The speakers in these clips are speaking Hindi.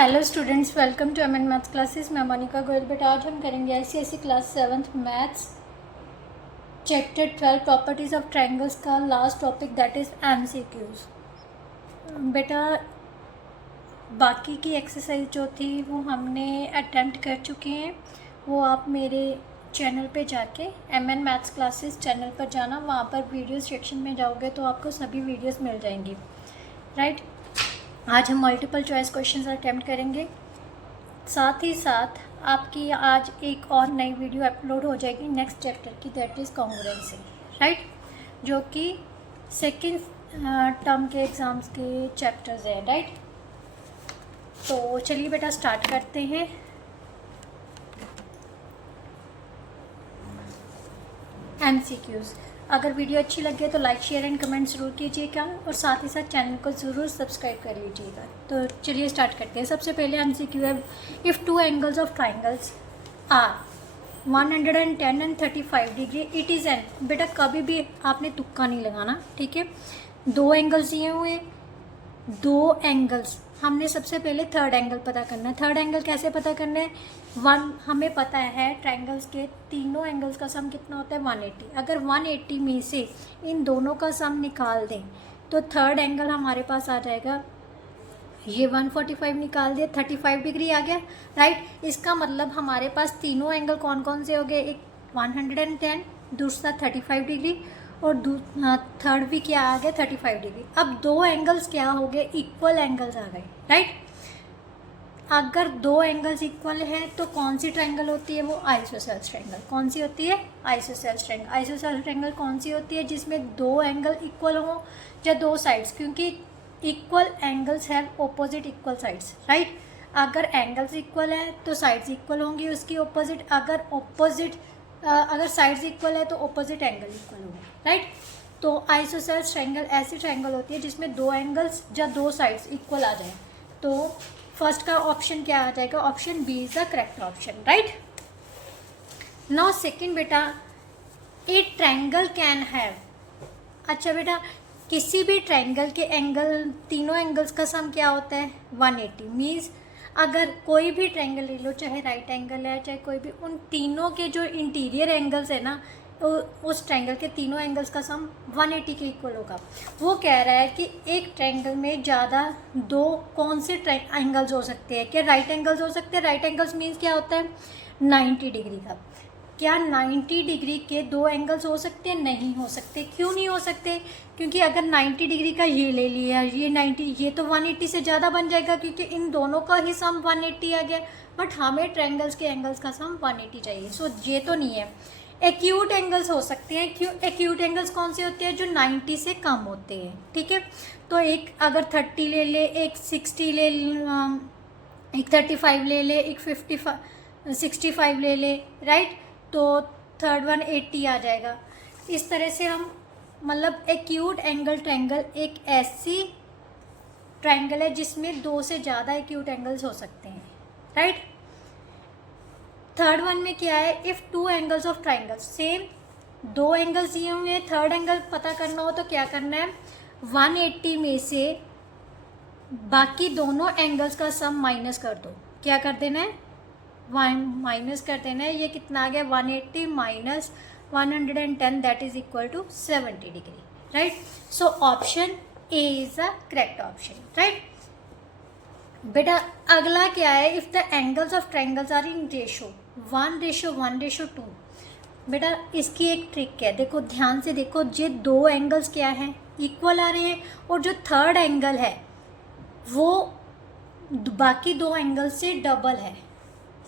Hello students, welcome to MN maths classes. मैं मोनिका गोयल। बेटा आज हम करेंगे ICSE class 7th maths chapter 12 properties of triangles का last topic that is MCQs. बेटा बाकी की एक्सरसाइज जो थी वो हमने अटेम्प्ट कर चुके हैं। वो आप मेरे चैनल पे जाके एमएन मैथ्स क्लासेस चैनल पर जाना, वहाँ पर वीडियो सेक्शन में जाओगे तो आपको सभी वीडियोस मिल जाएंगी। राइट, आज हम मल्टीपल चॉइस क्वेश्चंस अटेम्प्ट करेंगे। साथ ही साथ आपकी आज एक और नई वीडियो अपलोड हो जाएगी नेक्स्ट चैप्टर की, दैट इज़ कॉन्ग्रुएंसी। राइट, जो कि सेकेंड टर्म के एग्ज़ाम्स के चैप्टर्स हैं। राइट, तो चलिए बेटा स्टार्ट करते हैं। एमसीक्यूज़। अगर वीडियो अच्छी लगे तो लाइक शेयर एंड कमेंट ज़रूर कीजिएगा और साथ ही साथ चैनल को ज़रूर सब्सक्राइब कर लीजिएगा। तो चलिए स्टार्ट करते हैं। सबसे पहले एमसीक्यू है, if two angles of triangles are 110 and 35 degree it is an. बेटा कभी भी आपने तुक्का नहीं लगाना, ठीक है। दो एंगल्स दिए हुए हैं, दो एंगल्स, हमने सबसे पहले थर्ड एंगल पता करना है। थर्ड एंगल कैसे पता करना है? हमें पता है ट्रायंगल्स के तीनों एंगल्स का सम कितना होता है 180। अगर 180 में से इन दोनों का सम निकाल दें तो थर्ड एंगल हमारे पास आ जाएगा, ये 145 निकाल दिया, 35 डिग्री आ गया। राइट, इसका मतलब हमारे पास तीनों एंगल कौन कौन से हो गए? एक 110, दूसरा 35 डिग्री और थर्ड भी क्या आ गया 35 डिग्री। अब दो एंगल्स क्या हो गए? इक्वल एंगल्स आ गए। राइट, अगर दो एंगल्स इक्वल हैं तो कौन सी ट्रायंगल होती है? वो आइसोसेल्स ट्रायंगल। कौन सी होती है? Isosceles triangle. आइसोसेल्स ट्रायंगल कौन सी होती है? जिसमें दो एंगल इक्वल हो या दो साइड्स, क्योंकि equal angles have opposite equal sides. Right, अगर एंगल्स इक्वल है तो साइड्स इक्वल होंगी उसकी ऑपोजिट। अगर साइड्स इक्वल है तो ऑपोजिट एंगल इक्वल होंगे। राइट, तो आइसोसेल्स ट्रायंगल ऐसी ट्रायंगल होती है जिसमें दो एंगल्स या दो साइड्स इक्वल आ जाए। तो फर्स्ट का ऑप्शन क्या आ जाएगा? Option B is the correct option. Right, now second बेटा, ए ट्रायंगल कैन हैव। अच्छा बेटा, किसी भी ट्रायंगल के एंगल, तीनों एंगल्स का सम क्या होता है? 180। मीन्स अगर कोई भी ट्रायंगल ले लो, चाहे राइट एंगल है चाहे कोई भी, उन तीनों के जो इंटीरियर एंगल्स है ना, उस ट्रायंगल के तीनों एंगल्स का सम 180 के इक्वल होगा। वो कह रहा है कि एक ट्रायंगल में ज़्यादा दो कौन से एंगल्स हो सकते हैं? क्या राइट एंगल्स हो सकते हैं? राइट एंगल्स मीन्स क्या होता है? 90 डिग्री का। क्या 90 डिग्री के दो एंगल्स हो सकते हैं? नहीं हो सकते। क्यों नहीं हो सकते? क्योंकि अगर 90 डिग्री का ये ले लिया, ये 90, ये तो 180 से ज़्यादा बन जाएगा क्योंकि इन दोनों का ही सम 180 आ गया। बट हमें ट्रायंगल्स के एंगल्स का सम 180 चाहिए। सो ये तो नहीं है। एक्यूट एंगल्स हो सकते हैं। क्यों? एक्यूट एंगल्स कौन से होते हैं? जो 90 से कम होते हैं। ठीक है, तो एक अगर 30 ले ले, एक 60 ले, एक 35 ले ले, एक 65 ले ले। राइट, तो थर्ड वन 80 आ जाएगा। इस तरह से हम, मतलब एक्यूट एंगल ट्रायंगल एक ऐसी ट्रायंगल है जिसमें दो से ज़्यादा एक्यूट एंगल्स हो सकते हैं। राइट, थर्ड वन में क्या है? If two angles of triangles, same दो एंगल्स दिए हुए हैं, थर्ड एंगल पता करना हो तो क्या करना है? 180 में से बाकी दोनों एंगल्स का सम माइनस कर दो। क्या कर देना है? माइनस कर देना है। ये कितना आ गया? 180 minus 110 that is equal to 70 degree. Right, so option A is the correct option. Right बेटा, अगला क्या है? If the angles of triangles are in ratio 1:1:2। बेटा इसकी एक ट्रिक है, देखो ध्यान से देखो। ये दो एंगल्स क्या हैं? इक्वल आ रहे हैं, और जो थर्ड एंगल है वो बाकी दो एंगल से डबल है।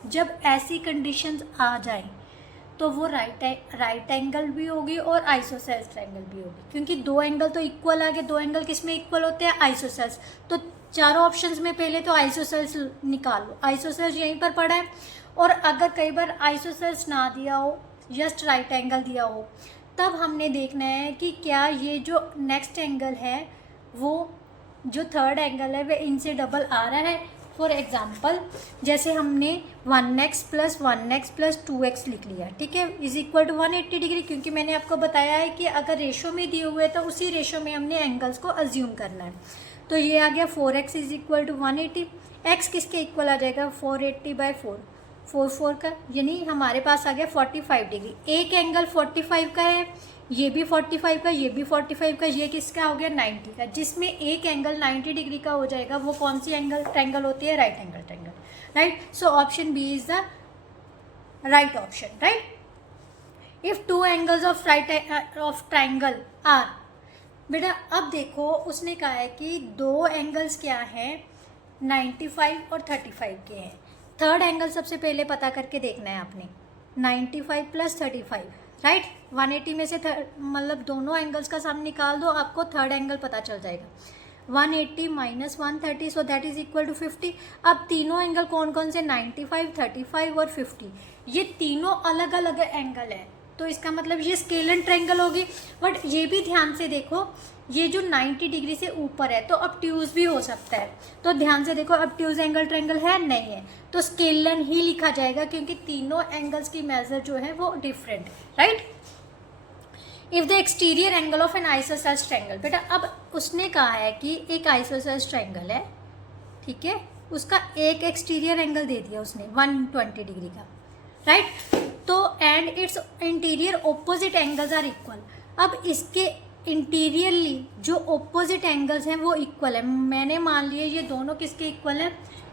जब ऐसी कंडीशंस आ जाए तो वो राइट एंगल भी होगी और आइसोसेल्स ट्रायंगल भी होगी, क्योंकि दो एंगल तो इक्वल आ गए। दो एंगल किस में इक्वल होते हैं? आइसोसेल्स। तो चारों ऑप्शंस में पहले तो आइसोसेल्स निकाल लो। आइसोसेल्स यहीं पर पड़ा है। और अगर कई बार आइसोसेल्स ना दिया हो, जस्ट राइट एंगल दिया हो, तब हमने देखना है कि क्या ये जो नेक्स्ट एंगल है, वो जो थर्ड एंगल है, वह इनसे डबल आ रहा है। फॉर एग्जाम्पल, जैसे हमने 1x plus 1x plus 2x लिख लिया, ठीक है, इज इक्वल टू 180 डिग्री, क्योंकि मैंने आपको बताया है कि अगर रेशो में दिए हुए तो उसी रेशो में हमने एंगल्स को अज्यूम करना है। तो ये आ गया 4x is equal to 180। X किसके इक्वल आ जाएगा 480/4, 4 का, यानी हमारे पास आ गया 45 डिग्री। एक एंगल 45 का है, ये भी 45 का, ये भी 45 का, ये किसका हो गया 90 का। जिसमें एक एंगल 90 डिग्री का हो जाएगा वो कौन सी ट्रायंगल होती है, right angle triangle, right. So option B is the right option, right. If two angles of triangle are, बेटा अब देखो उसने कहा है कि दो एंगल्स क्या हैं 95 और 35 के हैं। थर्ड एंगल सबसे पहले पता करके देखना है आपने, 95 + 35, राइट। 180 में से मतलब दोनों एंगल्स का सम निकाल दो, आपको थर्ड एंगल पता चल जाएगा। 180 - 130, so that is equal to 50। अब तीनों एंगल कौन कौन से, 95, 35 और 50, ये तीनों अलग अलग एंगल है, तो इसका मतलब ये स्केलर ट्रायंगल होगी। बट ये भी ध्यान से देखो, ये जो 90 डिग्री से ऊपर है तो ऑब्ट्यूज भी हो सकता है, तो ध्यान से देखो ऑब्ट्यूज एंगल ट्रायंगल है नहीं है, तो स्केलर ही लिखा जाएगा क्योंकि तीनों एंगल्स की मेजर जो है वो डिफरेंट है, right. If the exterior angle of N isosceles triangle, बेटा अब उसने कहा है कि एक आइसोसेलेस ट्रायंगल है, ठीक है, उसका एक एक्सटीरियर एंगल दे दिया उसने 120 डिग्री का, राइट। तो and its interior opposite angles are equal. अब इसके इंटीरियरली जो ऑपोजिट एंगल्स हैं वो इक्वल है। मैंने मान लिया ये दोनों किसके इक्वल है,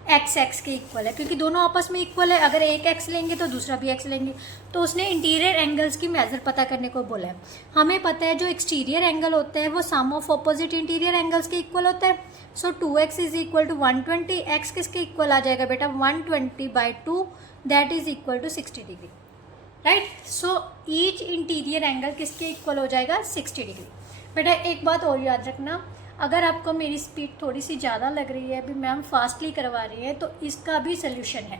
एक्स के इक्वल है, क्योंकि दोनों आपस में इक्वल है। अगर एक एक्स लेंगे तो दूसरा भी एक्स लेंगे, तो उसने इंटीरियर एंगल्स की मेजर पता करने को बोला है। हमें पता है जो एक्सटीरियर एंगल होता है वो सम ऑफ ऑपोजिट इंटीरियर एंगल्स के इक्वल होता है। सो 2x = 120, एक्स किसके इक्वल आ जाएगा बेटा 120/2, that is equal to 60 degree, right. So each interior angle किसके इक्वल हो जाएगा 60 डिग्री। बेटा एक बात और याद रखना, अगर आपको मेरी स्पीड थोड़ी सी ज़्यादा लग रही है, अभी मैम फास्टली करवा रही है, तो इसका भी सोल्यूशन है।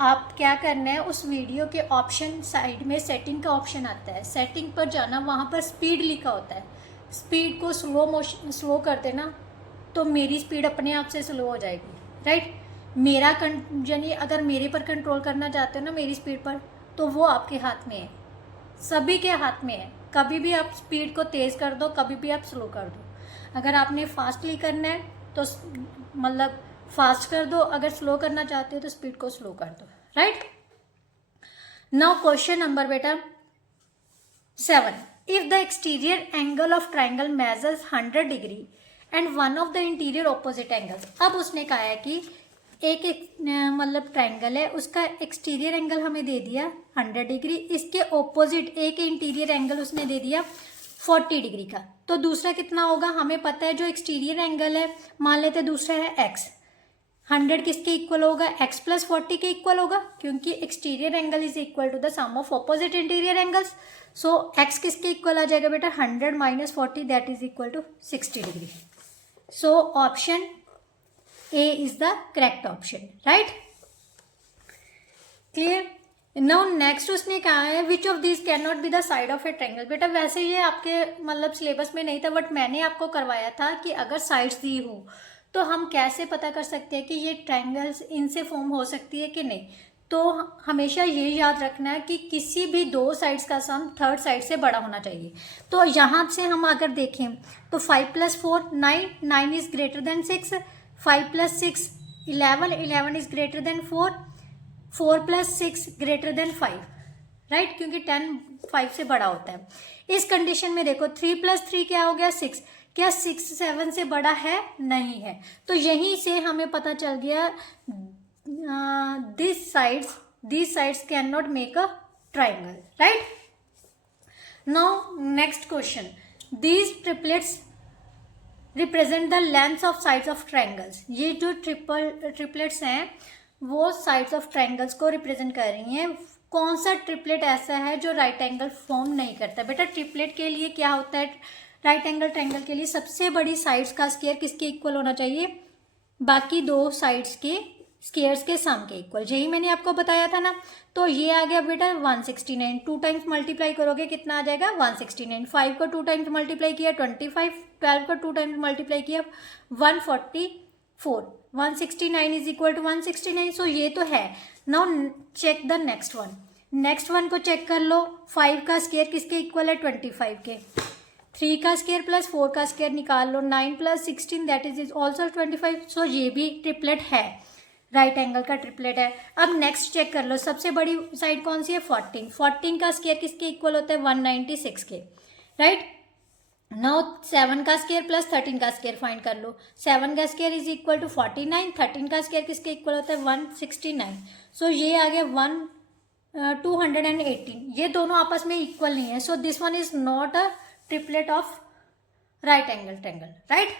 आप क्या करना है, उस वीडियो के ऑप्शन साइड में सेटिंग का ऑप्शन आता है, सेटिंग पर जाना, वहाँ पर स्पीड लिखा होता है, स्पीड को स्लो कर देना, तो मेरी स्पीड अपने आप से स्लो हो जाएगी, राइट। मेरा यानी अगर मेरे पर कंट्रोल करना चाहते हो ना मेरी स्पीड पर, तो वो आपके हाथ में है, सभी के हाथ में है। कभी भी आप स्पीड को तेज़ कर दो, कभी भी आप स्लो कर दो। अगर आपने फास्टली करना है तो मतलब फास्ट कर दो, अगर स्लो करना चाहते हो तो स्पीड को स्लो कर दो, राइट। नाउ क्वेश्चन नंबर बेटा 7, if the exterior angle of triangle measures 100 degree and one of the interior opposite angles. अब उसने कहा है कि एक मतलब ट्रायंगल है, उसका एक्सटीरियर एंगल हमें दे दिया 100 डिग्री, इसके ऑपोजिट एक इंटीरियर एंगल उसने दे दिया 40 डिग्री का, तो दूसरा कितना होगा हमें पता है। जो एक्सटीरियर एंगल है मान लेते दूसरा है x, 100 किसके इक्वल होगा, x + 40 के इक्वल होगा, क्योंकि exterior angle is equal to the sum of opposite interior angles. So x किसके इक्वल आ जाएगा बेटा 100 - 40, that is equal to 60 degree. So option A is the correct option, right? Clear? Now next उसने कहा है which of these cannot be the side of a triangle। बेटा वैसे ये आपके मतलब सिलेबस में नहीं था, बट मैंने आपको करवाया था कि अगर साइड्स दी हो तो हम कैसे पता कर सकते हैं कि ये ट्रायंगल्स इनसे फॉर्म हो सकती है कि नहीं। तो हमेशा ये याद रखना है कि किसी भी दो साइड्स का सम थर्ड साइड से बड़ा होना चाहिए। तो यहाँ से हम अगर देखें तो 5 + 4 9, 9 is greater than 6, 5 + 6 11, 11 is greater than 4, 4 + 6 greater than 5, right, क्योंकि 10 5 से बड़ा होता है। इस कंडीशन में देखो 3 + 3 क्या हो गया 6, क्या 6 7 से बड़ा है, नहीं है। तो यहीं से हमें पता चल गया these sides cannot make a triangle, right? Now next question, these triplets represent the lengths of sides of triangles। ये जो triplets हैं वो sides of triangles को represent कर रही हैं। कौन सा ट्रिपलेट ऐसा है जो राइट एंगल फॉर्म नहीं करता। बेटा ट्रिपलेट के लिए क्या होता है, राइट एंगल ट्रायंगल के लिए सबसे बड़ी साइड्स का स्क्वायर किसके इक्वल होना चाहिए, बाकी दो साइड्स के स्क्वायर्स के सम के इक्वल। यही मैंने आपको बताया था ना। तो ये आ गया बेटा 169, 2 टाइम्स मल्टीप्लाई करोगे कितना आ जाएगा 169, 5 को 2 टाइम्स मल्टीप्लाई किया 25, 12 को 2 टाइम्स मल्टीप्लाई किया 144, 169 इज इक्वल टू 169। सो ये तो है। Now check the next one, next one को चेक कर लो। 5 का स्क्वायर किसके इक्वल है 25 के, 3 का स्क्वायर प्लस 4 का स्क्वायर निकाल लो, 9 + 16 दैट इज ऑल्सो 25। सो ये भी ट्रिपलेट है। राइट एंगल का ट्रिपलेट है। अब नेक्स्ट चेक कर लो, सबसे बड़ी साइड कौन सी है 14, 14 का स्क्वायर किसके इक्वल होता है 196 के, राइट। नाउ 7 का स्क्वायर प्लस 13 का स्क्वायर फाइंड कर लो, 7 का स्क्वायर इज इक्वल टू 49, 13 का स्क्वायर किसके इक्वल होता है 169। सो ये आ गया 218, ये दोनों आपस में इक्वल नहीं है, so this one is not a triplet of right angle triangle, right.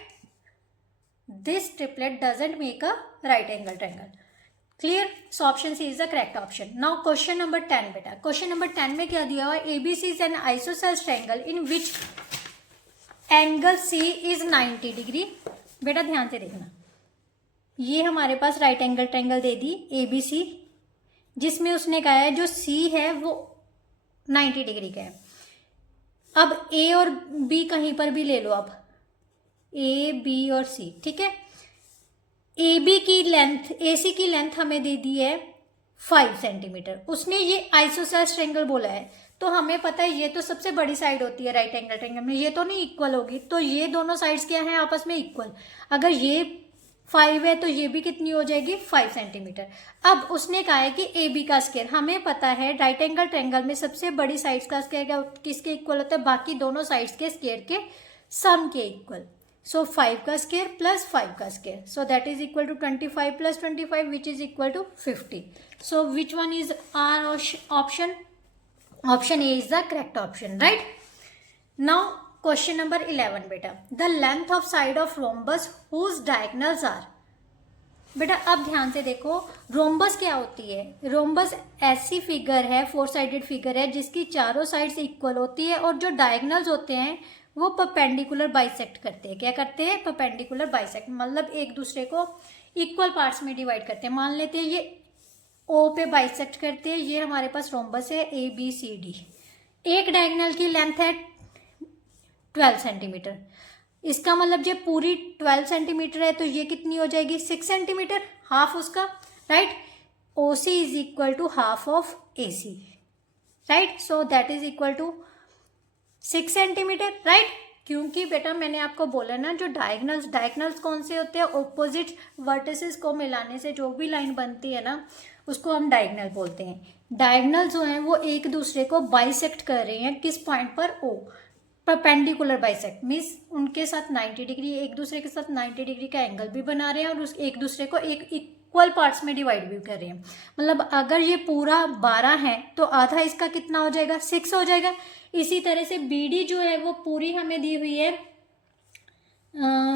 This triplet doesn't make a right angle triangle. Clear? So option C is the correct option. Now question number 10 बेटा, question number 10 में क्या दिया हुआ है, ABC is an isosceles triangle in which angle C is 90 degree. बेटा ध्यान से देखना, ये हमारे पास राइट एंगल ट्रायंगल दे दी ABC, जिसमें उसने कहा है जो C है वो 90 डिग्री का है। अब A और B कहीं पर भी ले लो, अब ए बी और सी, ठीक है। ए बी की लेंथ, ए सी की लेंथ हमें दे दी है 5 सेंटीमीटर, उसने ये आइसोसेलेस ट्रायंगल बोला है, तो हमें पता है ये तो सबसे बड़ी साइड होती है राइट एंगल ट्रायंगल में, ये तो नहीं इक्वल होगी, तो ये दोनों साइड्स क्या हैं आपस में इक्वल। अगर ये 5 है तो ये भी कितनी हो जाएगी 5 सेंटीमीटर। अब उसने कहा है कि ए बी का स्क्वायर, हमें पता है राइट एंगल ट्रायंगल में सबसे बड़ी साइड्स का स्क्वायर किसके इक्वल होता है, बाकी दोनों साइड्स के स्क्वायर के सम के इक्वल। So 5 का स्क्वायर प्लस 5 का square, so that is equal to 25 plus 25 which is equal to 50. So which one is our option? Option A is the correct option, right? Now question number 11 बेटा, the length of side of rhombus whose diagonals are। बेटा अब ध्यान से देखो, रोम्बस क्या होती है, रोम्बस ऐसी फिगर है, 4 साइडेड फिगर है जिसकी चारों साइड्स इक्वल होती है और जो डायगोनल्स होते हैं वो परपेंडिकुलर बाइसेक्ट करते हैं। क्या करते हैं, परपेंडिकुलर बाइसेक्ट, मतलब एक दूसरे को इक्वल पार्ट्स में डिवाइड करते हैं। मान लेते हैं ये ओ पे बाइसेक्ट करते हैं, ये हमारे पास रोम्बस है ए बी सी डी, एक डायगोनल की लेंथ है 12 सेंटीमीटर, इसका मतलब ये पूरी 12 सेंटीमीटर है तो ये कितनी हो जाएगी 6 सेंटीमीटर, हाफ उसका, right. O C is equal to half of A C, right. So that is equal to 6 centimetre, right. क्योंकि बेटा मैंने आपको बोला ना, जो डायगोनल्स कौन से होते हैं, ऑपोजिट वर्टिसेस को मिलाने से जो भी लाइन बनती है ना उसको हम डायगोनल बोलते हैं। डायगोनल्स जो हैं वो एक दूसरे को बाइसेक्ट कर रहे हैं, किस पॉइंट पर, ओ परपेंडिकुलर बाइसेक्ट मीन्स उनके साथ 90 डिग्री, एक दूसरे के साथ 90 डिग्री का एंगल भी बना रहे हैं और उस एक दूसरे को एक इक्वल पार्ट्स में डिवाइड भी कर रहे हैं। मतलब अगर ये पूरा 12 है तो आधा इसका कितना हो जाएगा 6 हो जाएगा। इसी तरह से बी डी जो है वो पूरी हमें दी हुई है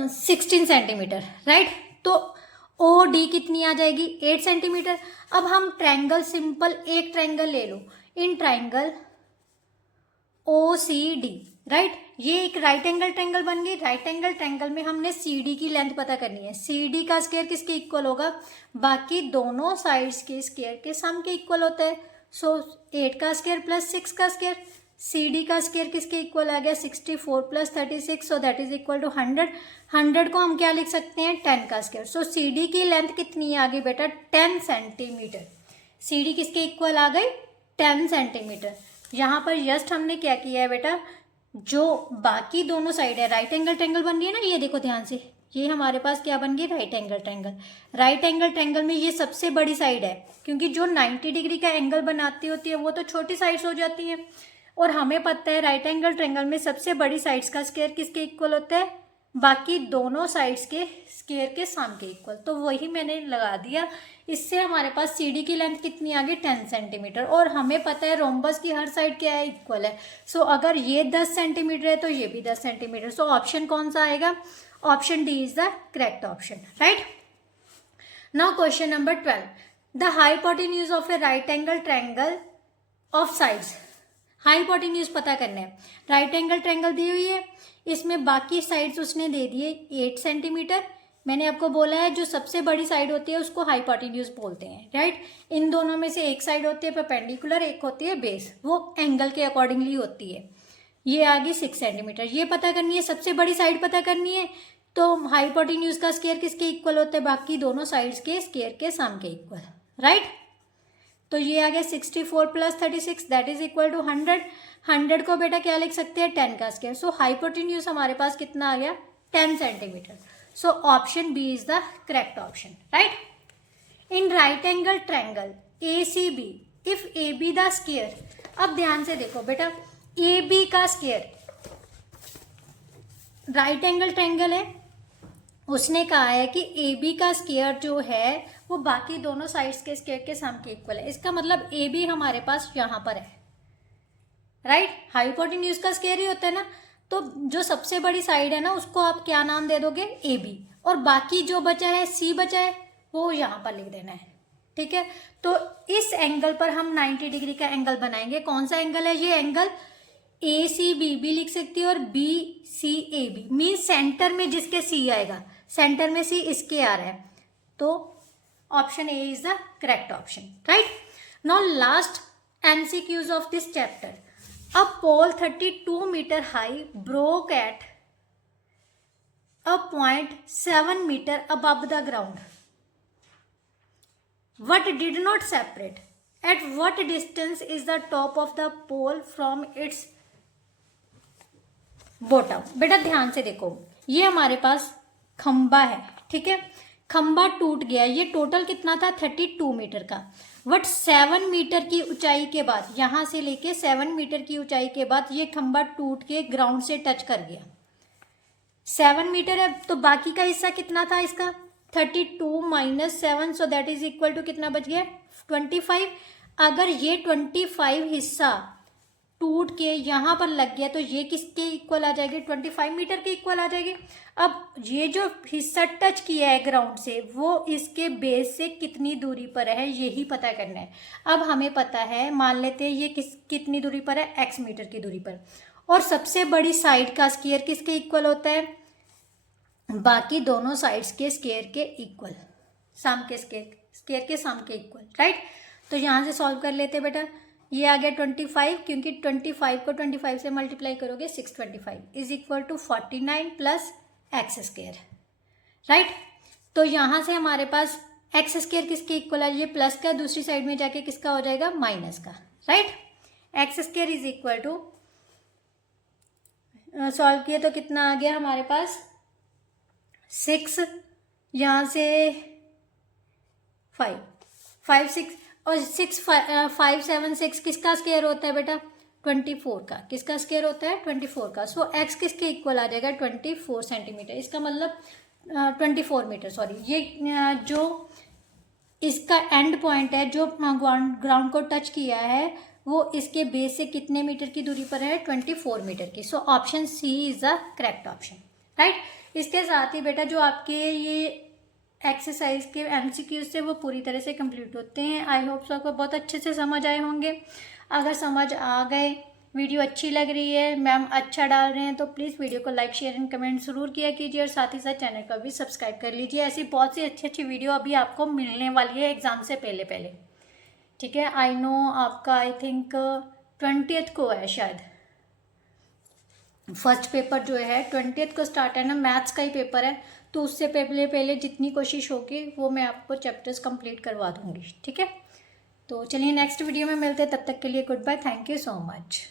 16 सेंटीमीटर, राइट। तो ओ डी कितनी आ जाएगी 8 सेंटीमीटर। अब हम ट्रायंगल, सिंपल एक ट्रायंगल ले लो, in triangle O C D, right. ये एक राइट एंगल ट्रायंगल बन गई। राइट एंगल ट्रायंगल में हमने सी डी की लेंथ पता करनी है। सी डी का स्क्वायर किसके इक्वल होगा, बाकी दोनों साइड्स के स्क्वायर के सम के इक्वल होता है। सो 8 का स्क्वायर प्लस 6 का स्क्वायर, सी डी का स्क्वायर किसके इक्वल आ गया 64 plus 36, so that is equal to 100। 100 को हम क्या लिख सकते हैं 10 का स्क्वायर। सो सी डी की लेंथ कितनी आ गई बेटा 10 सेंटीमीटर। सी डी किसके इक्वल आ गई 10 सेंटीमीटर। यहाँ पर जस्ट हमने क्या किया है बेटा, जो बाकी दोनों साइड है राइट एंगल ट्रायंगल बन रही है ना, ये देखो ध्यान से, ये हमारे पास क्या बन गई right angle triangle. Right angle triangle में ये सबसे बड़ी साइड है, क्योंकि जो 90 डिग्री का एंगल बनाती होती है वो तो छोटी साइड्स हो जाती हैं, और हमें पता है राइट एंगल ट्रायंगल में सबसे बड़ी साइड्स का स्क्वायर किसके इक्वल होता है, बाकी दोनों साइड्स के स्क्वायर के सम के इक्वल। तो वही मैंने लगा दिया। इससे हमारे पास सी डी की लेंथ कितनी आ गई 10 सेंटीमीटर, और हमें पता है रोम्बस की हर साइड क्या है इक्वल है। सो अगर ये 10 सेंटीमीटर है तो ये भी 10 सेंटीमीटर। सो ऑप्शन कौन सा आएगा, option D is the correct option, right. Now question number 12, the hypotenuse of A right angle triangle of sides. Hypotenuse पता करना है। राइट एंगल ट्रायंगल दी हुई है, इसमें बाकी साइड्स उसने दे दिए 8 सेंटीमीटर। मैंने आपको बोला है जो सबसे बड़ी साइड होती है उसको हाइपोटेन्यूज बोलते हैं, राइट। इन दोनों में से एक साइड होती है परपेंडिकुलर, एक होती है बेस, वो एंगल के अकॉर्डिंगली होती है। ये आ गई 6 सेंटीमीटर। ये पता करनी है, सबसे बड़ी साइड पता करनी है, तो हाइपोटेन्यूज का स्क्वायर किसके इक्वल होता है, बाकी दोनों साइड्स के स्क्वायर के सम के इक्वल, राइट। तो ये आ गया 64 plus 36 that is equal to 100। 100 को बेटा क्या लिख सकते हैं 10 का स्क्वायर। सो हाइपोटेन्यूज हमारे पास कितना आ गया 10 centimetre. So option B is the correct option, right. In right angle triangle ACB if AB the square, अब ध्यान से देखो बेटा, AB का स्क्वायर राइट एंगल ट्रायंगल है, उसने कहा है कि AB का स्क्वायर जो है वो बाकी दोनों साइड्स के स्क्वायर के सम के इक्वल है। इसका मतलब AB हमारे पास यहाँ पर है, राइट। हाइपोटेन्यूज का स्क्वायर ही होता है ना, तो जो सबसे बड़ी साइड है ना उसको आप क्या नाम दे दोगे, AB, और बाकी जो बचा है C बचा है वो यहाँ पर लिख देना है, ठीक है। तो इस एंगल पर हम 90 डिग्री का एंगल बनाएंगे। कौन सा एंगल है ये एंगल, ACB भी लिख सकती है और BCAB, मीन सेंटर में जिसके C आएगा, सेंटर में C इसके आ रहा है, तो option A is the correct option, right. Now last MCQs of this chapter. A pole 32 meter high broke at a point 7 meter above the ground. What did not separate? At what distance is the top of the pole from its bottom? बेटा ध्यान से देखो, ये हमारे पास खंबा है, ठीक है। खंबा टूट गया, ये टोटल कितना था 32 मीटर का, बट 7 मीटर की ऊंचाई के बाद, यहाँ से लेके 7 मीटर की ऊंचाई के बाद ये खंबा टूट के ग्राउंड से टच कर गया। 7 मीटर है तो बाकी का हिस्सा कितना था इसका, 32 minus 7, so that is equal to कितना बच गया 25। अगर ये 25 हिस्सा टूट के यहाँ पर लग गया तो ये किसके इक्वल आ जाएगी, 25 मीटर के इक्वल आ जाएगी। अब ये जो हिस्सा टच किया है ग्राउंड से वो इसके बेस से कितनी दूरी पर है यही पता करना है। अब हमें पता है, मान लेते हैं ये कितनी दूरी पर है, x मीटर की दूरी पर, और सबसे बड़ी साइड का स्क्वायर किसके इक्वल होता है, बाकी दोनों साइड्स के स्क्वायर के इक्वल, सम के स्क्वायर के सम के इक्वल, राइट। तो यहाँ से सॉल्व कर लेते हैं बेटा, ये आ गया 25, क्योंकि 25 को 25 से मल्टीप्लाई करोगे 625 is equal to 49 plus x square, right. तो यहाँ से हमारे पास एक्स स्क्वायर किसके इक्वल है, ये प्लस का, दूसरी साइड में जाके किसका हो जाएगा, माइनस का, right. X square is equal to, solve किए तो कितना आ गया हमारे पास 6, यहाँ से 5 6 और 6 5 7 6 किसका स्क्वायर होता है बेटा, 24 का, किसका स्क्वायर होता है 24 का। सो एक्स किसके इक्वल आ जाएगा 24 सेंटीमीटर, इसका मतलब 24 मीटर, सॉरी। ये जो इसका एंड पॉइंट है जो ग्राउंड को टच किया है वो इसके बेस से कितने मीटर की दूरी पर है, 24 मीटर की। So option C is the correct option, right. इसके साथ ही बेटा जो आपके ये एक्सरसाइज के MCQs से वो पूरी तरह से कंप्लीट होते हैं। आई होप सो आपको बहुत अच्छे से समझ आए होंगे। अगर समझ आ गए, वीडियो अच्छी लग रही है, मैम अच्छा डाल रहे हैं, तो प्लीज़ वीडियो को लाइक शेयर एंड कमेंट ज़रूर किया कीजिए, और साथ ही साथ चैनल को भी सब्सक्राइब कर लीजिए। ऐसी बहुत सी अच्छी अच्छी वीडियो अभी आपको मिलने वाली है एग्ज़ाम से पहले, ठीक है। आई नो आपका आई थिंक 20th को है शायद, फर्स्ट पेपर जो है 20th को स्टार्ट है ना, मैथ्स का ही पेपर है, तो उससे पहले जितनी कोशिश होगी वो मैं आपको चैप्टर्स कंप्लीट करवा दूंगी, ठीक है। तो चलिए नेक्स्ट वीडियो में मिलते हैं, तब तक के लिए goodbye, thank you so much.